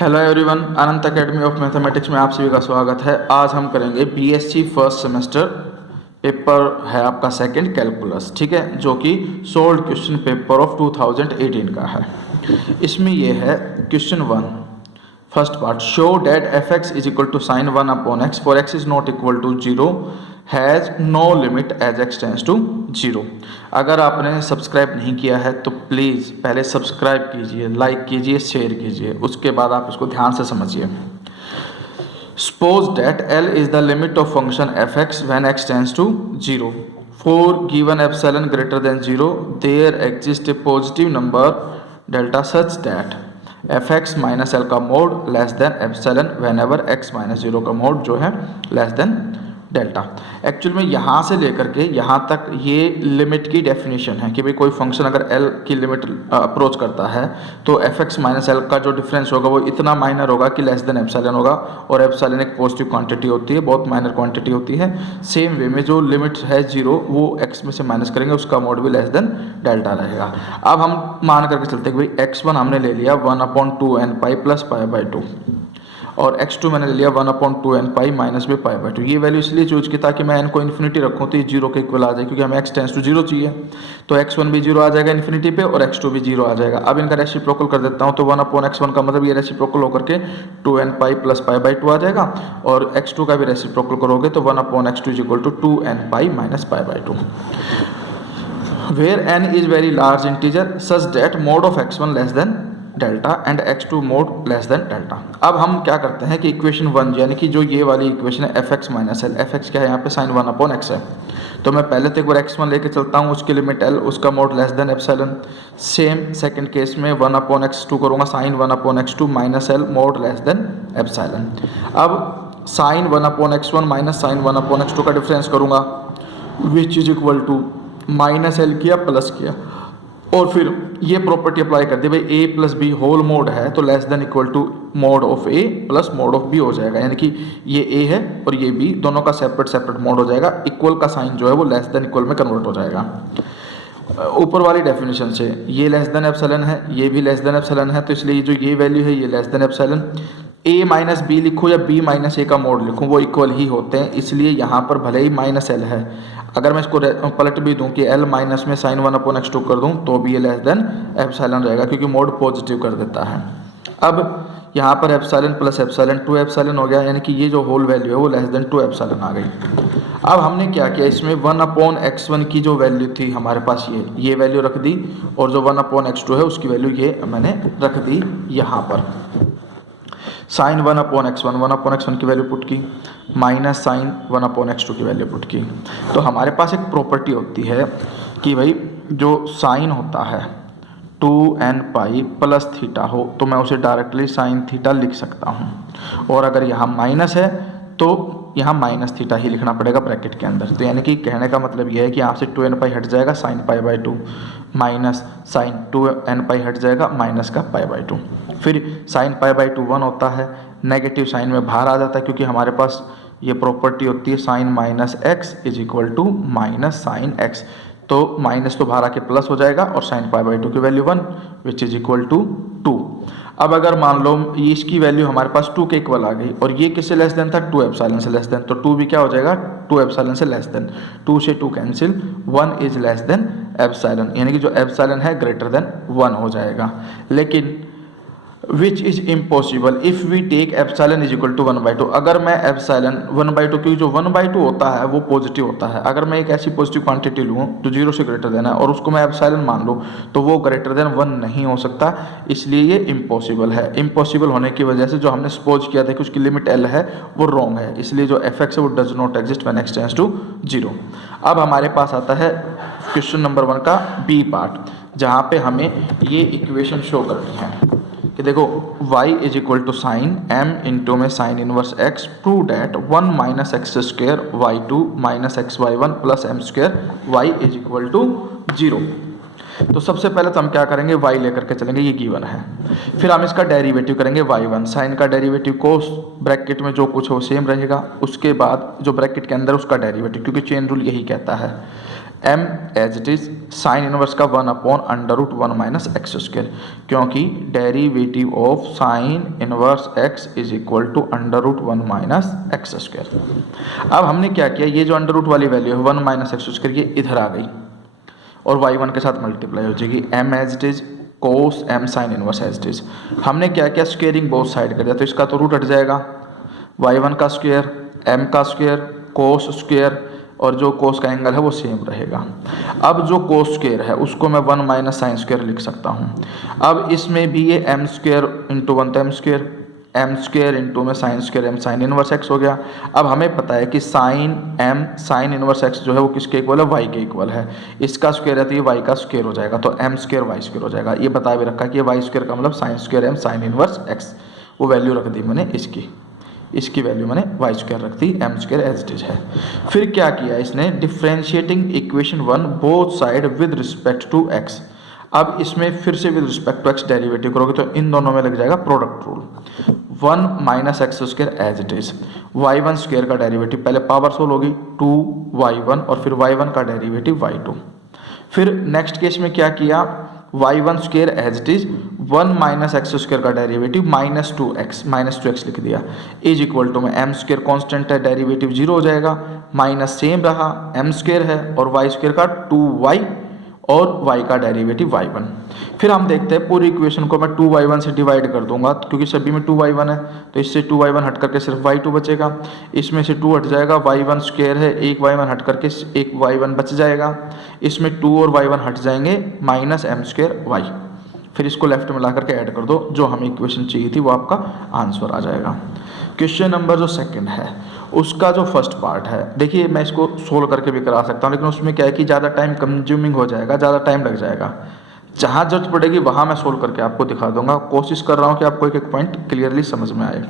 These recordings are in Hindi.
Hello everyone, Anant academy of mathematics में आप सभी का स्वागत है। आज हम करेंगे बीएससी फर्स्ट सेमेस्टर पेपर है आपका सेकंड कैलकुलस, ठीक है, जो कि सोल्ड क्वेश्चन पेपर ऑफ 2018 का है। इसमें ये है question 1 first part, show that f x is equal to sine 1/x for x is not equal to 0 has no limit as x tends to 0। अगर आपने सब्सक्राइब नहीं किया है तो प्लीज़ पहले सब्सक्राइब कीजिए, लाइक कीजिए, शेयर कीजिए, उसके बाद आप इसको ध्यान से समझिए। Suppose that L is the limit of function f x when x tends to 0 for given epsilon greater than 0 there exist a positive number delta such that f x minus l का mod less than epsilon whenever x minus 0 का मोड जो है लेस देन डेल्टा। एक्चुअल में यहाँ से लेकर के यहाँ तक ये लिमिट की डेफिनेशन है कि भाई कोई फंक्शन अगर L की लिमिट अप्रोच करता है तो एफ एक्स माइनस एल का जो डिफरेंस होगा वो इतना माइनर होगा कि लेस देन एप्सिलॉन होगा, और एप्सिलॉन एक पॉजिटिव क्वांटिटी होती है, बहुत माइनर क्वांटिटी होती है। सेम वे में जो लिमिट है 0 वो x में से माइनस करेंगे, उसका मोड भी लेस देन डेल्टा रहेगा। अब हम मान करके चलते हैं कि भाई x1 हमने ले लिया 1/2n pi plus pi by 2 और x2 मैंने ले लिया 1/2n पाई माइनस में पाई बाई 2। ये वैल्यू इसलिए चूज की ताकि मैं n को इन्फिनिटी रखूँ तो ये 0 के इक्वल आ जाए, क्योंकि हमें x टेंस टू 0 चाहिए। तो x1 भी 0 आ जाएगा इन्फिनिटी पे और x2 भी 0 आ जाएगा। अब इनका रेसिप्रोकल कर देता हूँ तो 1/x1 का मतलब ये रेसिप्रोकल होकर के 2n pi plus pi by 2 आ जाएगा, और x2 का भी रेसिप्रोकल करोगे तो 1/x2 is equal to 2n pi minus pi by 2 where n is very large integer such that mod of x1 less than delta and x2 mode less then delta. अब हम क्या करते हैं कि इक्वेशन 1 यानी कि जो ये वाली इक्वेशन है F x minus L, F x क्या है यहाँ पे साइन 1/x है, तो मैं पहले तो एक बार x1 लेके चलता हूँ, उसकी लिमिट l, उसका mod less than epsilon. Same second case में 1/x2 करूँगा sine 1/x2 minus l mod less than epsilon. अब sine 1/x1 minus sine 1/x2 का डिफरेंस करूँगा which is equal to minus l किया प्लस किया, और फिर ये प्रॉपर्टी अप्लाई कर दी भाई a plus b whole mod है तो less than equal to mod of a plus mod of b हो जाएगा, यानी कि ये ए है और ये बी, दोनों का सेपरेट सेपरेट मोड हो जाएगा। इक्वल का साइन जो है वो लेस देन इक्वल में कन्वर्ट हो जाएगा। ऊपर वाली डेफिनेशन से ये लेस देन एप्सिलॉन है, ये भी लेस देन एप्सिलॉन है, तो इसलिए जो ये वैल्यू है ये लेस देन एप्सिलॉन। ए माइनस बी लिखूँ या बी माइनस ए का मोड लिखूँ वो इक्वल ही होते हैं, इसलिए यहाँ पर भले ही माइनस एल है, अगर मैं इसको पलट भी दूं कि l माइनस में साइन 1/x2 कर दूं तो भी ये लेस देन एप्सिलॉन रहेगा, क्योंकि मोड पॉजिटिव कर देता है। अब यहाँ पर एप्सिलॉन प्लस एप्सिलॉन 2 एप्सिलॉन हो गया, यानी कि ये जो होल वैल्यू है वो लेस देन 2 एप्सिलॉन आ गई। अब हमने क्या किया, इसमें 1/x1 की जो वैल्यू थी हमारे पास ये वैल्यू रख दी, और जो 1/x2 है उसकी वैल्यू ये मैंने रख दी यहाँ पर। साइन 1/x1 की वैल्यू पुट की माइनस साइन 1/x2 की वैल्यू पुट की। तो हमारे पास एक प्रॉपर्टी होती है कि भाई जो साइन होता है 2n पाई प्लस थीटा हो तो मैं उसे डायरेक्टली साइन थीटा लिख सकता हूँ, और अगर यहाँ माइनस है तो यहाँ माइनस थीटा ही लिखना पड़ेगा ब्रैकेट के अंदर। तो यानी कि कहने का मतलब यह है कि यहाँ से 2n पाई हट जाएगा sine pi by 2 minus sine 2n pi हट जाएगा माइनस का पाई बाई 2, फिर साइन पाई बाई 2 1 होता है, नेगेटिव साइन में बाहर आ जाता है, क्योंकि हमारे पास ये प्रॉपर्टी होती है sine minus x is equal to minus sine x, तो माइनस तो बाहर आके प्लस हो जाएगा और साइन पाई बाई 2 की value 1 which is equal to 2। अब अगर मान लो इसकी वैल्यू हमारे पास 2 के इक्वल आ गई और ये किससे लेस देन था 2 एप्सिलॉन से लेस देन, तो 2 भी क्या हो जाएगा 2 एप्सिलॉन से लेस देन, 2 से 2 cancel, 1 is less than epsilon, यानी कि जो एप्सिलॉन है ग्रेटर देन 1 हो जाएगा। लेकिन which is impossible if we take epsilon is equal to 1/2। अगर मैं एप्सिलॉन 1/2, क्योंकि जो 1/2 होता है वो पॉजिटिव होता है, अगर मैं एक ऐसी पॉजिटिव क्वांटिटी लूँ जो 0 से ग्रेटर देन है और उसको मैं एप्सिलॉन मान लूँ तो वो ग्रेटर देन 1 नहीं हो सकता, इसलिए ये इम्पॉसिबल है। इम्पॉसिबल होने की वजह से जो हमने सपोज किया था कि उसकी लिमिट l है वो रॉन्ग है, इसलिए जो एफ एक्स है वो does not exist when x tends to 0। अब हमारे पास आता है क्वेश्चन नंबर 1 का बी पार्ट, जहाँ पे हमें ये इक्वेशन शो करनी है कि देखो y is equal to sine m into में sine inverse x, prove that 1 minus x square y2 minus x y1 plus m square y is equal to 0। तो सबसे पहले तो हम क्या करेंगे, y लेकर के चलेंगे, ये गिवन है, फिर हम इसका डेरिवेटिव करेंगे y1, साइन का डेरिवेटिव कोस ब्रैकेट में जो कुछ हो सेम रहेगा, उसके बाद जो ब्रैकेट के अंदर उसका डेरिवेटिव, क्योंकि चेन रूल यही कहता है m as it is sine inverse का 1/√1 माइनस एक्स स्क्वायर, क्योंकि derivative of sine inverse x is equal to √1 minus x square. अब हमने क्या किया, ये जो अंडर रूट वाली वैल्यू है 1 माइनस एक्स स्क्वायर ये इधर आ गई और y1 के साथ मल्टीप्लाई हो जाएगी, m as it is cos m sine inverse as it is. हमने क्या किया, स्क्वेयरिंग बोथ साइड कर दिया, तो इसका तो रूट हट जाएगा, y1 का स्क्वायर m का स्क्वायर कोस स्क्वायर, और जो कोस का एंगल है वो सेम रहेगा। अब जो कोस स्क्वायर है उसको मैं 1 माइनस साइन स्क्वायर लिख सकता हूँ। अब इसमें भी ये m स्क्वायर इंटू 1 तो m स्क्वायर इंटू में sine square m sine inverse x हो गया। अब हमें पता है कि sine m sine inverse x जो है वो किसके इक्वल है, y के इक्वल है। इसका स्क्वायर है तो ये y का स्क्वायर हो जाएगा, तो m स्क्वायर y स्क्वायर हो जाएगा। ये बता भी रखा है कि y स्क्वायर का मतलब sine square m sine inverse x, वो वैल्यू रख दी मैंने इसकी वैल्यू मैंने y स्क्वायर रख दी, m square as it is है। फिर क्या किया इसने, differentiating equation 1 both side with respect to x। अब इसमें फिर से with respect to x derivative करोगे तो इन दोनों में लग जाएगा product rule. 1 minus x square as it is, y1 square का डेरिवेटिव पहले पावर सोल होगी 2y1 और फिर y1 का डेरिवेटिव y2। फिर नेक्स्ट केस में क्या किया, y1 square as it is 1 minus x square का डेरिवेटिव -2x लिख दिया, इज इक्वल टू में m स्क्वायर कॉन्स्टेंट है, डेरिवेटिव 0 हो जाएगा, माइनस सेम रहा, m स्क्वायर है और y स्क्वायर का 2y और y का डेरिवेटिव y1। फिर हम देखते हैं पूरी इक्वेशन को मैं 2y1 से डिवाइड कर दूंगा, क्योंकि सभी में 2y1 है तो इससे 2y1 हट करके सिर्फ y2 बचेगा, इसमें से 2 हट जाएगा, y1 स्क्वायर है, एक y1 हट करके एक y1 बच जाएगा, इसमें 2 और y1 हट जाएंगे, माइनस m स्क्वायर y। फिर इसको लेफ्ट में ला करके ऐड कर दो, जो हमें इक्वेशन चाहिए थी वो आपका आंसर आ जाएगा। क्वेश्चन नंबर जो सेकंड है उसका जो फर्स्ट पार्ट है, देखिए मैं इसको सोल्व करके भी करा सकता हूँ, लेकिन उसमें क्या है कि ज़्यादा टाइम कंज्यूमिंग हो जाएगा, ज़्यादा टाइम लग जाएगा। जहाँ जरूरत पड़ेगी वहाँ मैं सोल्व करके आपको दिखा दूंगा, कोशिश कर रहा हूँ कि आपको एक एक पॉइंट क्लियरली समझ में आए।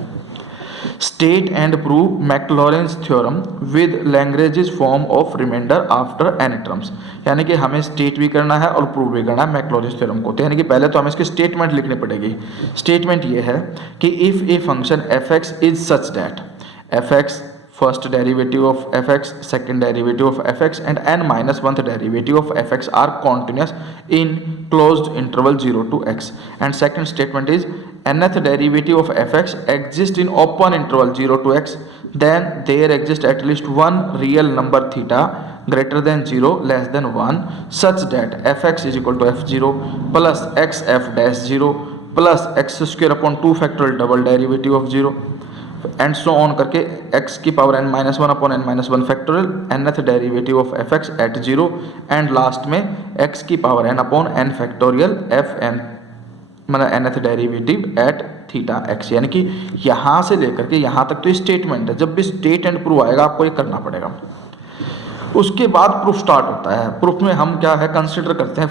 State and prove Maclaurin's theorem with Lagrange form of remainder after n terms, यानी कि हमें स्टेट भी करना है और प्रूव भी करना है मैक्लॉरेंस थ्योरम को। तो यानी कि पहले तो हमें इसकी स्टेटमेंट लिखनी पड़ेगी। स्टेटमेंट ये है कि if a function f(x) is such that f(x) first derivative of f(x), second derivative of f(x) and n minus 1th derivative of f(x) are continuous in closed interval 0 to x, and second statement is nth derivative of f(x) exists in open interval 0 to x, then there exists at least one real number theta greater than 0 less than 1 such that f(x) is equal to f0 plus x f dash 0 plus x square upon 2 factorial double derivative of 0 and so on करके x की power n-1 upon n-1 factorial nth derivative of f(x) at 0 and last में x की power n upon n factorial fn मतलब nth derivative at theta x। यानी कि यहाँ से लेकर के यहाँ तक तो ये स्टेटमेंट है। जब भी स्टेट एंड प्रूफ आएगा आपको ये करना पड़ेगा, उसके बाद प्रूफ स्टार्ट होता है। प्रूफ में हम क्या है कंसिडर करते हैं